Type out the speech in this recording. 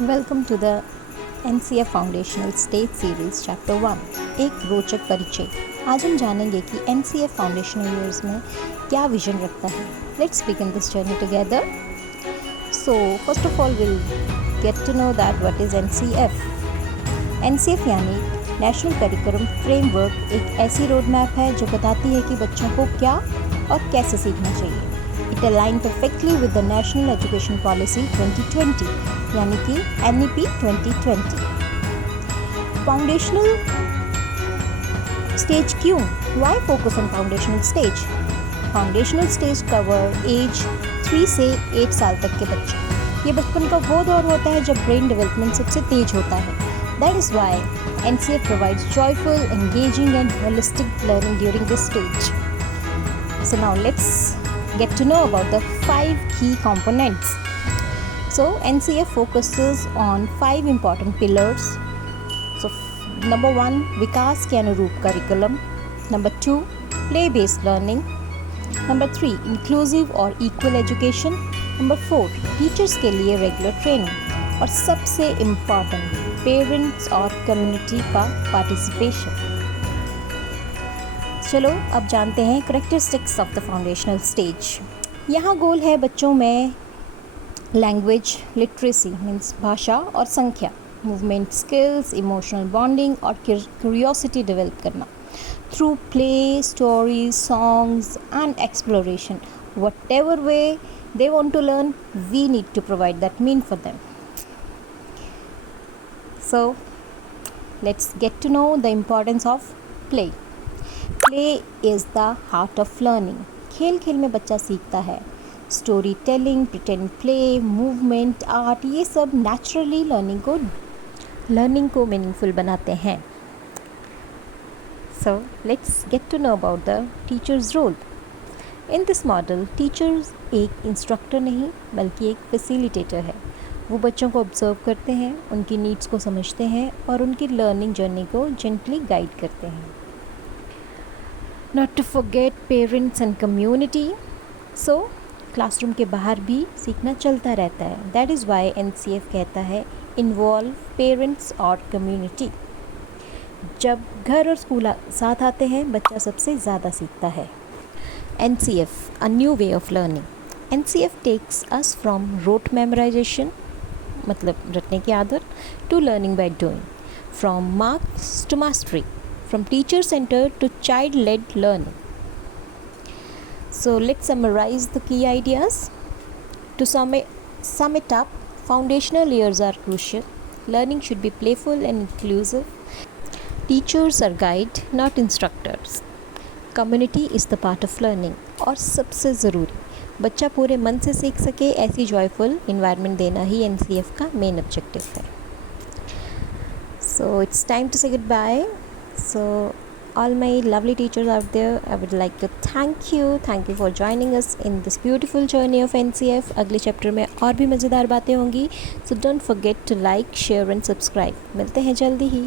Welcome to the NCF foundational stage series chapter 1 एक रोचक परिचय। आज हम जानेंगे कि NCF फाउंडेशनल ईयर्स में क्या विजन रखता है। Let's begin this journey together. So first of all will get to know that what is NCF। NCF यानी नेशनल करिकुलम फ्रेमवर्क एक ऐसी रोड मैप है जो बताती है कि बच्चों को क्या और कैसे सीखना चाहिए। It aligns perfectly with the National Education Policy 2020 यानी कि NEP 2020। Foundational stage क्यों? Why focus on foundational stage? Foundational stage cover age 3 से 8 साल तक के बच्चे। ये बचपन का वो दौर होता है जब ब्रेन डेवलपमेंट सबसे तेज होता है। That is why NCF provides joyful, engaging and holistic learning during this stage. So now let's get to know about the 5 key components. So NCF focuses on 5 important pillars. So number 1 विकास के अनुरूप curriculum. Number 2 play based learning. Number 3 inclusive और equal education. Number 4 teachers के लिए regular training. और सबसे important parents और community का participation. चलो अब जानते हैं characteristics of the foundational stage. यहाँ गोल है बच्चों में लैंग्वेज लिटरेसी मीन्स भाषा और संख्या, मूवमेंट स्किल्स, इमोशनल बॉन्डिंग और क्यूरियोसिटी डेवलप करना through play, stories, songs and exploration. Whatever way they want to learn, we need to provide that mean for them. So let's get to know the importance of play. Play is the heart of learning. खेल खेल में बच्चा सीखता है। Story telling, pretend play, movement, art, ये सब naturally learning को meaningful बनाते हैं। So let's get to know about the teachers role. In this model teachers एक इंस्ट्रक्टर नहीं बल्कि एक फैसिलिटेटर है। वो बच्चों को ऑब्जर्व करते हैं, उनकी नीड्स को समझते हैं और उनकी लर्निंग जर्नी को जेंटली गाइड करते हैं। Not to forget parents and community. So classroom के बाहर भी सीखना चलता रहता है। That is why NCF कहता है इन्वॉल्व पेरेंट्स और कम्युनिटी। जब घर और स्कूल साथ आते हैं बच्चा सबसे ज़्यादा सीखता है। NCF a new way of learning. NCF takes us from rote memorization मतलब रटने की आदत to learning by doing, from marks to mastery, from teacher-centered to child-led learning. So let's summarize the key ideas. To sum it up, foundational years are crucial. Learning should be playful and inclusive. Teachers are guide, not instructors. Community is the part of learning. और सबसे ज़रूरी बच्चा पूरे मन से सीख सके ऐसी जॉयफुल इन्वायरमेंट देना ही NCF का मेन ऑब्जेक्टिव है। So it's time to say goodbye. So all my lovely teachers out there, I would like to thank you for joining us in this beautiful journey of NCF. अगले chapter में और भी मज़ेदार बातें होंगी, so don't forget to like, share and subscribe. मिलते हैं जल्दी ही।